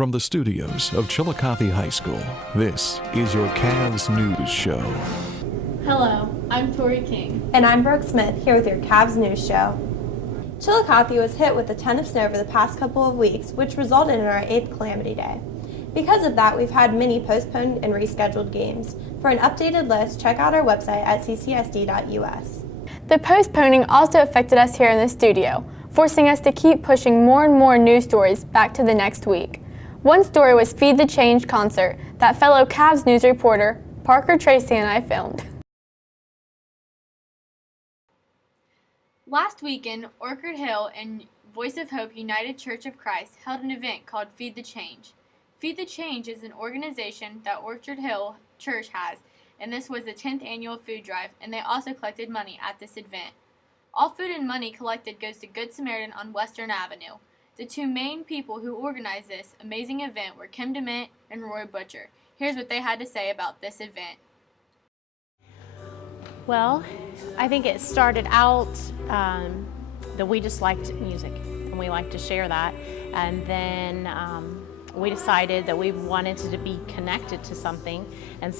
From the studios of Chillicothe High School, this is your CAVS News Show. Hello, I'm Tori King. And I'm Brooke Smith, here with your CAVS News Show. Chillicothe was hit with a ton of snow over the past couple of weeks, which resulted in our 8th Calamity Day. Because of that, we've had many postponed and rescheduled games. For an updated list, check out our website at ccsd.us. The postponing also affected us here in the studio, forcing us to keep pushing more and more news stories back to the next week. One story was Feed the Change concert that fellow CAVS news reporter Parker Tracy and I filmed. Last weekend, Orchard Hill and Voice of Hope United Church of Christ held an event called Feed the Change. Feed the Change is an organization that Orchard Hill Church has, and this was the 10th annual food drive, and they also collected money at this event. All food and money collected goes to Good Samaritan on Western Avenue. The two main people who organized this amazing event were Kim DeMint and Roy Butcher. Here's what they had to say about this event. Well, I think it started out that we just liked music and we liked to share that, and then we decided that we wanted to be connected to something, and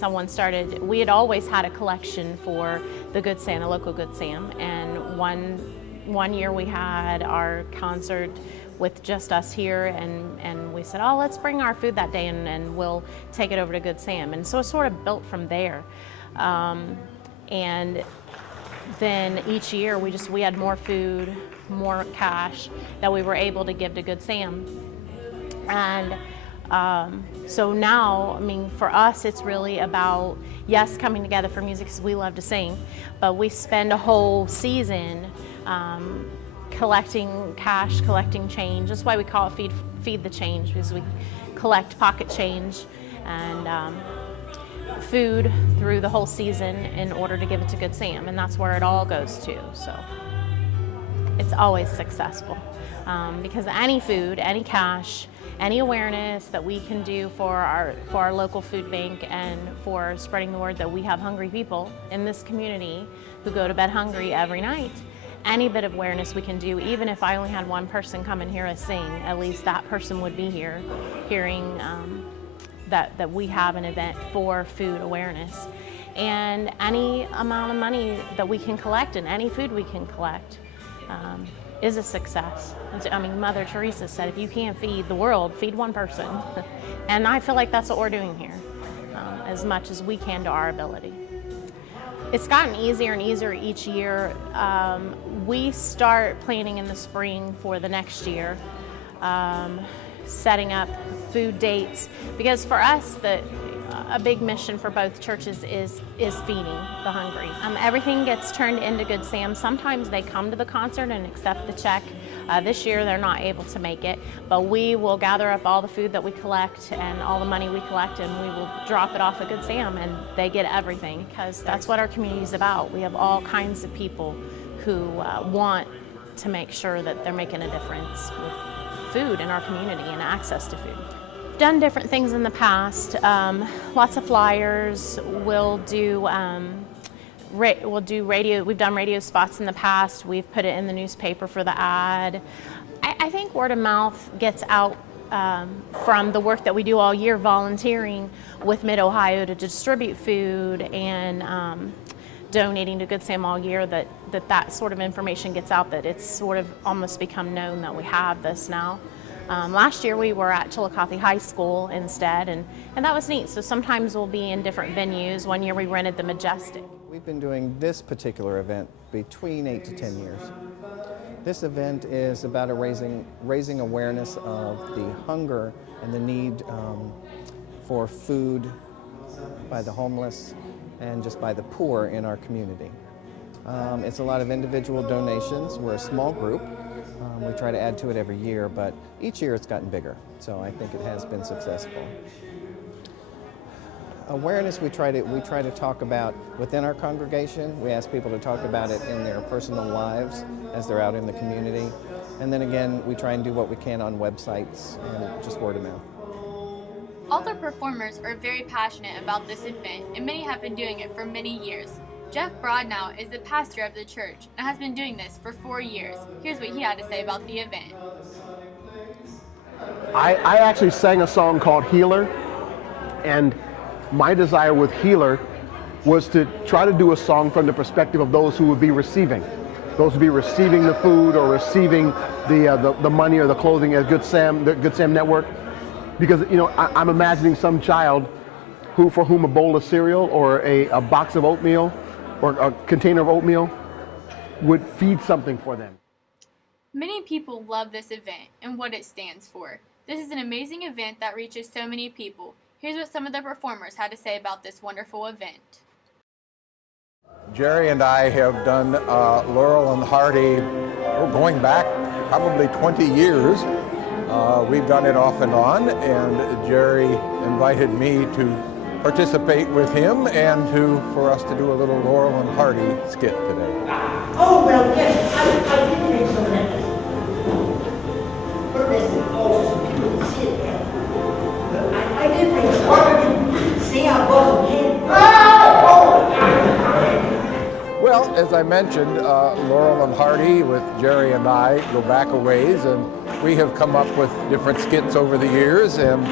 we had always had a collection for the Good Sam, the local Good Sam, and one year we had our concert with just us here, and we said, oh, let's bring our food that day and we'll take it over to Good Sam. And so it sort of built from there. And then each year we had more food, more cash that we were able to give to Good Sam. And so now, I mean, for us, it's really about, yes, coming together for music because we love to sing, but we spend a whole season collecting cash, collecting change. That's why we call it Feed the Change, because we collect pocket change and food through the whole season in order to give it to Good Sam, and that's where it all goes to. So it's always successful because any food, any cash, any awareness that we can do for our local food bank and for spreading the word that we have hungry people in this community who go to bed hungry every night, any bit of awareness we can do, even if I only had one person come and hear us sing, at least that person would be here hearing that we have an event for food awareness. And any amount of money that we can collect and any food we can collect is a success. I mean, Mother Teresa said, if you can't feed the world, feed one person. And I feel like that's what we're doing here, as much as we can to our ability. It's gotten easier and easier each year. We start planning in the spring for the next year, setting up food dates, because for us, a big mission for both churches is feeding the hungry. Everything gets turned into Good Sam. Sometimes they come to the concert and accept the check. This year they're not able to make it, but we will gather up all the food that we collect and all the money we collect, and we will drop it off at Good Sam, and they get everything, because that's what our community is about. We have all kinds of people who want to make sure that they're making a difference with food in our community and access to food. Done different things in the past. Lots of flyers. We'll do radio. We've done radio spots in the past. We've put it in the newspaper for the ad. I think word of mouth gets out from the work that we do all year volunteering with Mid-Ohio to distribute food and donating to Good Sam all year, that sort of information gets out, that it's sort of almost become known that we have this now. Last year we were at Chillicothe High School instead, and that was neat. So sometimes we'll be in different venues. One year we rented the Majestic. We've been doing this particular event between 8 to 10 years. This event is about raising awareness of the hunger and the need for food by the homeless and just by the poor in our community. It's a lot of individual donations. We're a small group. We try to add to it every year, but each year it's gotten bigger, so I think it has been successful. Awareness we try to talk about within our congregation. We ask people to talk about it in their personal lives as they're out in the community. And then again, we try and do what we can on websites and just word of mouth. All the performers are very passionate about this event, and many have been doing it for many years. Jeff Broadnow is the pastor of the church and has been doing this for 4 years. Here's what he had to say about the event. I actually sang a song called Healer, and my desire with Healer was to try to do a song from the perspective of those who would be receiving. Those would be receiving the food or receiving the money or the clothing at the Good Sam Network. Because, you know, I'm imagining some child for whom a bowl of cereal or a box of oatmeal or a container of oatmeal would feed something for them. Many people love this event and what it stands for. This is an amazing event that reaches so many people. Here's what some of the performers had to say about this wonderful event. Jerry and I have done Laurel and Hardy, going back probably 20 years. We've done it off and on, and Jerry invited me to participate with him and for us to do a little Laurel and Hardy skit today. Oh, well, yes, I did make some of that. But listen, oh, people sit there. I did make some. What did you see? I wasn't kidding. Well, as I mentioned, Laurel and Hardy with Jerry and I go back a ways, and we have come up with different skits over the years, and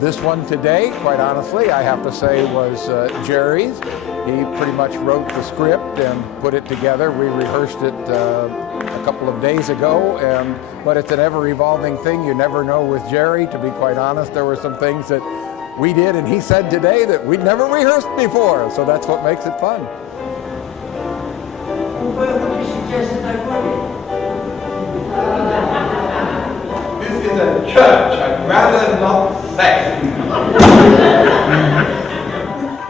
this one today, quite honestly, I have to say was Jerry's. He pretty much wrote the script and put it together. We rehearsed it a couple of days ago, but it's an ever-evolving thing. You never know with Jerry. To be quite honest, there were some things that we did and he said today that we'd never rehearsed before, so that's what makes it fun. Well, what do you suggest that I put it? This is a church. I'd rather not say.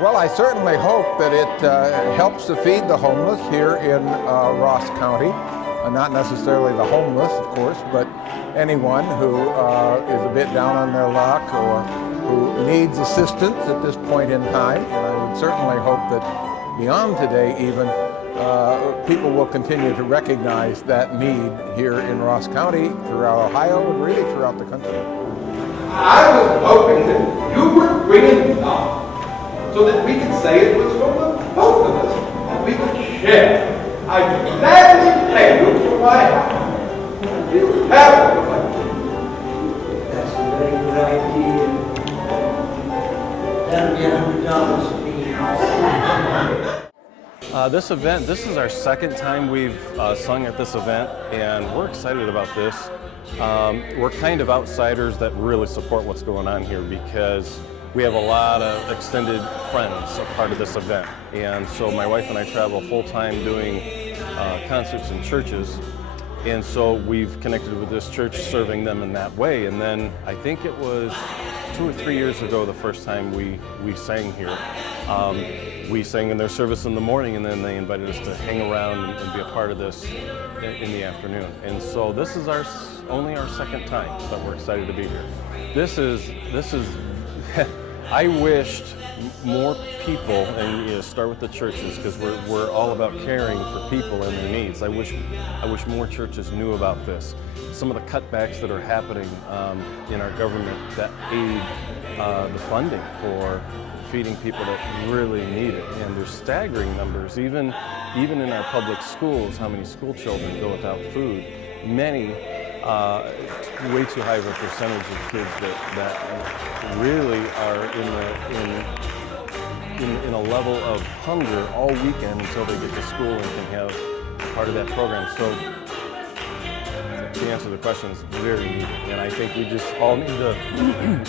Well, I certainly hope that it helps to feed the homeless here in Ross County. Not necessarily the homeless, of course, but anyone who is a bit down on their luck or who needs assistance at this point in time. And I would certainly hope that beyond today even, people will continue to recognize that need here in Ross County, throughout Ohio, and really throughout the country. I was hoping that you would bring it up so that we could say it was from the both of us and we could share. I'd gladly pay you for my house. You have it. That's a very good idea. That'll be $100 for me. This event, this is our second time we've sung at this event, and we're excited about this. We're kind of outsiders that really support what's going on here because we have a lot of extended friends a part of this event. And so my wife and I travel full-time doing concerts in churches. And so we've connected with this church, serving them in that way. And then I think it was 2 or 3 years ago, the first time we sang here. We sang in their service in the morning, and then they invited us to hang around and be a part of this in the afternoon. And so this is only our second time, but we're excited to be here. This is I wished more people, and start with the churches, because we're all about caring for people and their needs. I wish more churches knew about this. Some of the cutbacks that are happening in our government that aid the funding for feeding people that really need it, and there's staggering numbers. Even in our public schools, how many school children go without food? Many. Way too high of a percentage of kids that really are in a level of hunger all weekend until they get to school and can have part of that program. So to answer the question, it's very needed, and I think we just all need to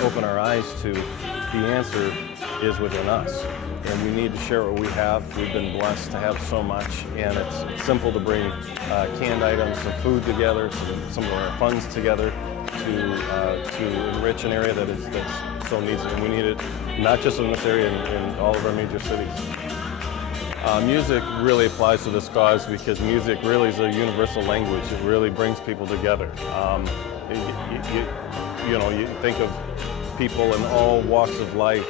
open our eyes to the answer is within us, and we need to share what we have. We've been blessed to have so much, and it's simple to bring canned items, some food together, some of our funds together to enrich an area that so needs it, and we need it not just in this area, in all of our major cities. Music really applies to this cause because music really is a universal language. It really brings people together. You think of people in all walks of life.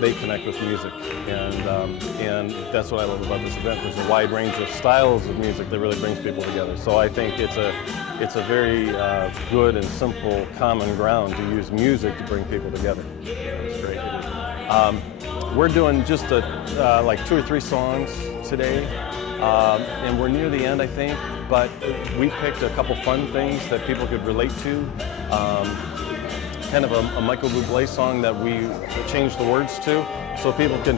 They connect with music, and that's what I love about this event. There's a wide range of styles of music that really brings people together. So I think it's a very good and simple common ground to use music to bring people together. That's great. We're doing just like 2 or 3 songs today. and we're near the end, I think, but we picked a couple fun things that people could relate to. Kind of a Michael Bublé song that we changed the words to, so people can,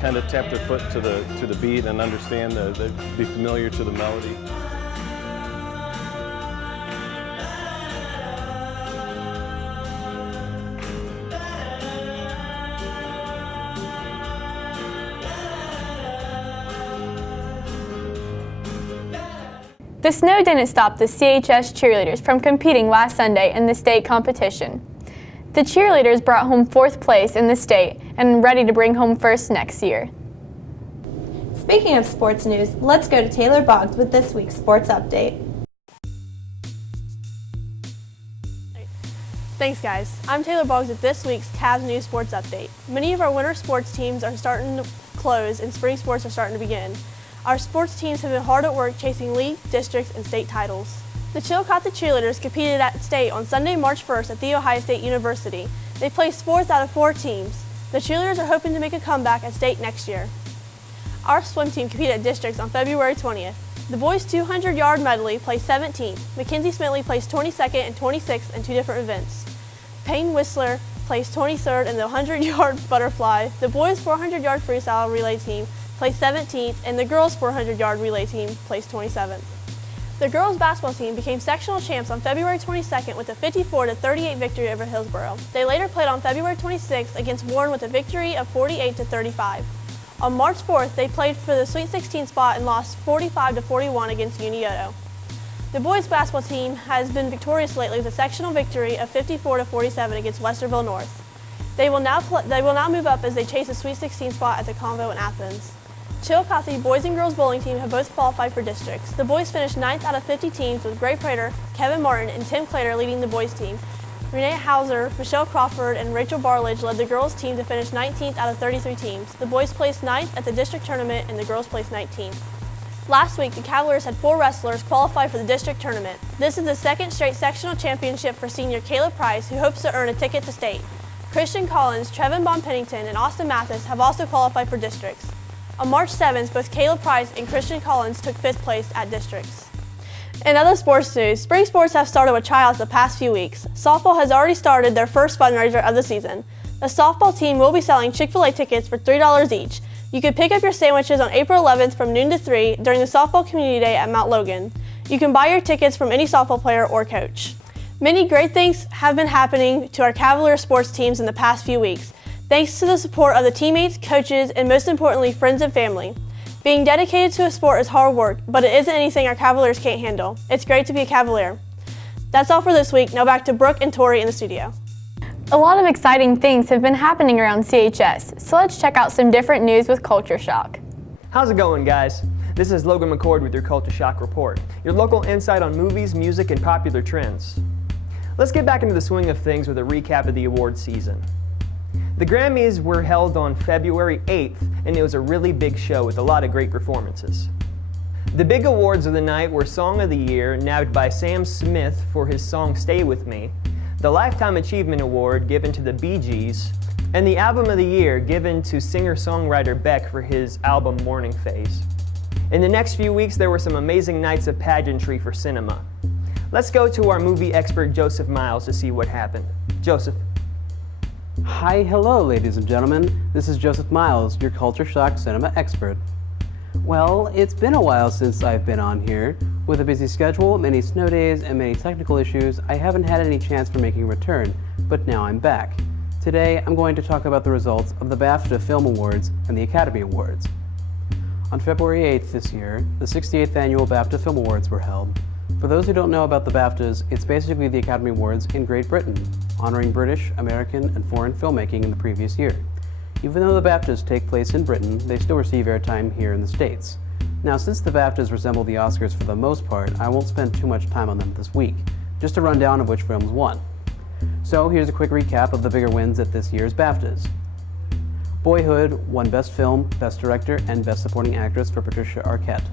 kind of tap their foot to the beat and understand, be familiar to the melody. The snow didn't stop the CHS cheerleaders from competing last Sunday in the state competition. The cheerleaders brought home 4th place in the state and are ready to bring home 1st next year. Speaking of sports news, let's go to Taylor Boggs with this week's sports update. Thanks guys. I'm Taylor Boggs with this week's CAVS News Sports Update. Many of our winter sports teams are starting to close and spring sports are starting to begin. Our sports teams have been hard at work chasing league, districts, and state titles. The Chillicothe cheerleaders competed at state on Sunday, March 1st at The Ohio State University. They placed 4th out of 4 teams. The cheerleaders are hoping to make a comeback at state next year. Our swim team competed at districts on February 20th. The boys' 200-yard medley placed 17th. Mackenzie Smitley placed 22nd and 26th in 2 different events. Payne Whistler placed 23rd in the 100-yard butterfly. The boys' 400-yard freestyle relay team placed 17th, and the girls' 400-yard relay team placed 27th. The girls' basketball team became sectional champs on February 22nd with a 54-38 victory over Hillsborough. They later played on February 26th against Warren with a victory of 48-35. On March 4th, they played for the Sweet 16 spot and lost 45-41 against Unioto. The boys' basketball team has been victorious lately with a sectional victory of 54-47 against Westerville North. They will now move up as they chase a Sweet 16 spot at the Convo in Athens. Chillicothe boys and girls bowling team have both qualified for districts. The boys finished 9th out of 50 teams with Gray Prater, Kevin Martin, and Tim Clater leading the boys team. Renee Hauser, Michelle Crawford, and Rachel Barledge led the girls team to finish 19th out of 33 teams. The boys placed 9th at the district tournament and the girls placed 19th. Last week, the Cavaliers had 4 wrestlers qualify for the district tournament. This is the 2nd straight sectional championship for senior Caleb Price, who hopes to earn a ticket to state. Christian Collins, Trevin Bon Pennington, and Austin Mathis have also qualified for districts. On March 7th, both Caleb Price and Christian Collins took 5th place at districts. In other sports news, spring sports have started with tryouts the past few weeks. Softball has already started their first fundraiser of the season. The softball team will be selling Chick-fil-A tickets for $3 each. You can pick up your sandwiches on April 11th from noon to 3 during the Softball Community Day at Mount Logan. You can buy your tickets from any softball player or coach. Many great things have been happening to our Cavalier sports teams in the past few weeks, thanks to the support of the teammates, coaches, and most importantly, friends and family. Being dedicated to a sport is hard work, but it isn't anything our Cavaliers can't handle. It's great to be a Cavalier. That's all for this week. Now back to Brooke and Tori in the studio. A lot of exciting things have been happening around CHS, so let's check out some different news with Culture Shock. How's it going, guys? This is Logan McCord with your Culture Shock Report, your local insight on movies, music, and popular trends. Let's get back into the swing of things with a recap of the award season. The Grammys were held on February 8th, and it was a really big show with a lot of great performances. The big awards of the night were Song of the Year, nabbed by Sam Smith for his song Stay With Me, the Lifetime Achievement Award given to the Bee Gees, and the Album of the Year given to singer-songwriter Beck for his album Morning Phase. In the next few weeks, there were some amazing nights of pageantry for cinema. Let's go to our movie expert Joseph Miles to see what happened. Joseph. Hi, hello, ladies and gentlemen. This is Joseph Miles, your Culture Shock cinema expert. Well, it's been a while since I've been on here. With a busy schedule, many snow days, and many technical issues, I haven't had any chance for making a return, but now I'm back. Today, I'm going to talk about the results of the BAFTA Film Awards and the Academy Awards. On February 8th this year, the 68th annual BAFTA Film Awards were held. For those who don't know about the BAFTAs, it's basically the Academy Awards in Great Britain, honoring British, American, and foreign filmmaking in the previous year. Even though the BAFTAs take place in Britain, they still receive airtime here in the States. Now, since the BAFTAs resemble the Oscars for the most part, I won't spend too much time on them this week, just a rundown of which films won. So here's a quick recap of the bigger wins at this year's BAFTAs. Boyhood won Best Film, Best Director, and Best Supporting Actress for Patricia Arquette.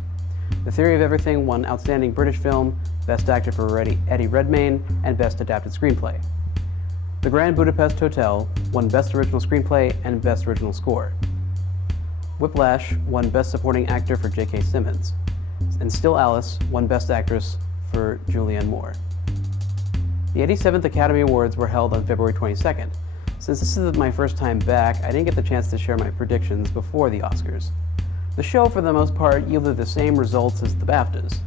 The Theory of Everything won Outstanding British Film, Best Actor for Eddie Redmayne, and Best Adapted Screenplay. The Grand Budapest Hotel won Best Original Screenplay and Best Original Score. Whiplash won Best Supporting Actor for J.K. Simmons, and Still Alice won Best Actress for Julianne Moore. The 87th Academy Awards were held on February 22nd. Since this is my first time back, I didn't get the chance to share my predictions before the Oscars. The show, for the most part, yielded the same results as the BAFTAs.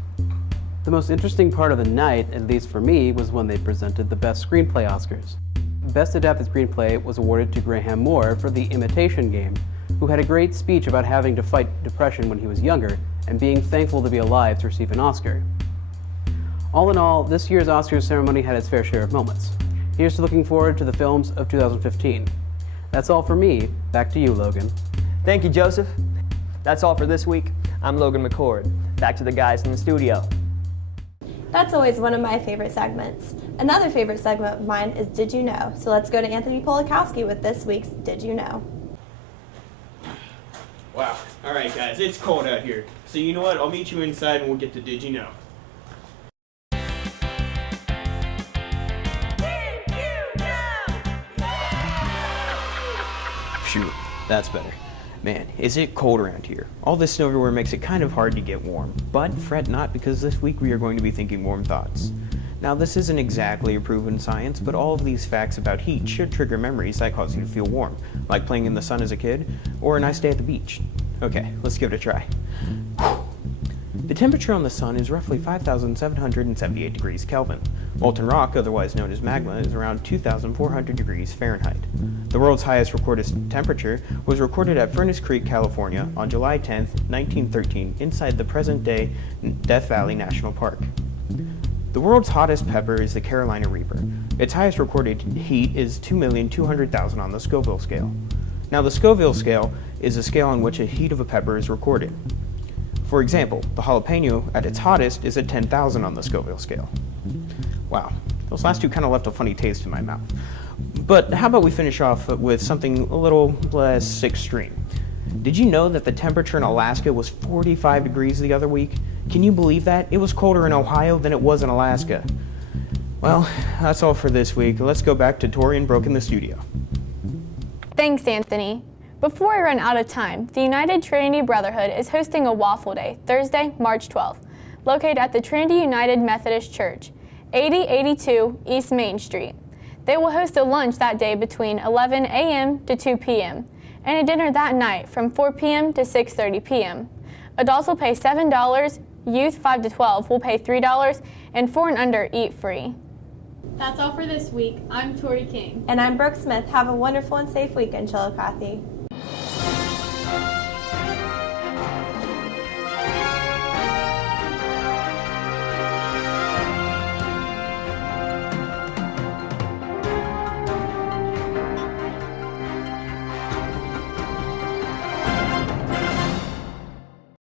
The most interesting part of the night, at least for me, was when they presented the Best Screenplay Oscars. Best Adapted Screenplay was awarded to Graham Moore for The Imitation Game, who had a great speech about having to fight depression when he was younger and being thankful to be alive to receive an Oscar. All in all, this year's Oscars ceremony had its fair share of moments. Here's to looking forward to the films of 2015. That's all for me. Back to you, Logan. Thank you, Joseph. That's all for this week. I'm Logan McCord. Back to the guys in the studio. That's always one of my favorite segments. Another favorite segment of mine is Did You Know? So let's go to Anthony Polakowski with this week's Did You Know? Wow. All right, guys, it's cold out here. So you know what? I'll meet you inside and we'll get to Did You Know? Phew, that's better. Man, is it cold around here. All this snow everywhere makes it kind of hard to get warm. But fret not, because this week we are going to be thinking warm thoughts. Now, this isn't exactly a proven science, but all of these facts about heat should trigger memories that cause you to feel warm, like playing in the sun as a kid, or a nice day at the beach. Okay, let's give it a try. The temperature on the sun is roughly 5,778 degrees Kelvin. Molten rock, otherwise known as magma, is around 2,400 degrees Fahrenheit. The world's highest recorded temperature was recorded at Furnace Creek, California on July 10, 1913, inside the present-day Death Valley National Park. The world's hottest pepper is the Carolina Reaper. Its highest recorded heat is 2,200,000 on the Scoville scale. Now, the Scoville scale is a scale on which a heat of a pepper is recorded. For example, the jalapeno at its hottest is at 10,000 on the Scoville scale. Wow, those last two kind of left a funny taste in my mouth. But how about we finish off with something a little less extreme? Did you know that the temperature in Alaska was 45 degrees the other week? Can you believe that? It was colder in Ohio than it was in Alaska. Well, that's all for this week. Let's go back to Tori and Brooke in the studio. Thanks, Anthony. Before I run out of time, the United Trinity Brotherhood is hosting a Waffle Day, Thursday, March 12th, located at the Trinity United Methodist Church, 8082 East Main Street. They will host a lunch that day between 11 a.m. to 2 p.m., and a dinner that night from 4 p.m. to 6:30 p.m. Adults will pay $7, youth 5 to 12 will pay $3, and 4 and under eat free. That's all for this week. I'm Tori King. And I'm Brooke Smith. Have a wonderful and safe week in Chillicothe.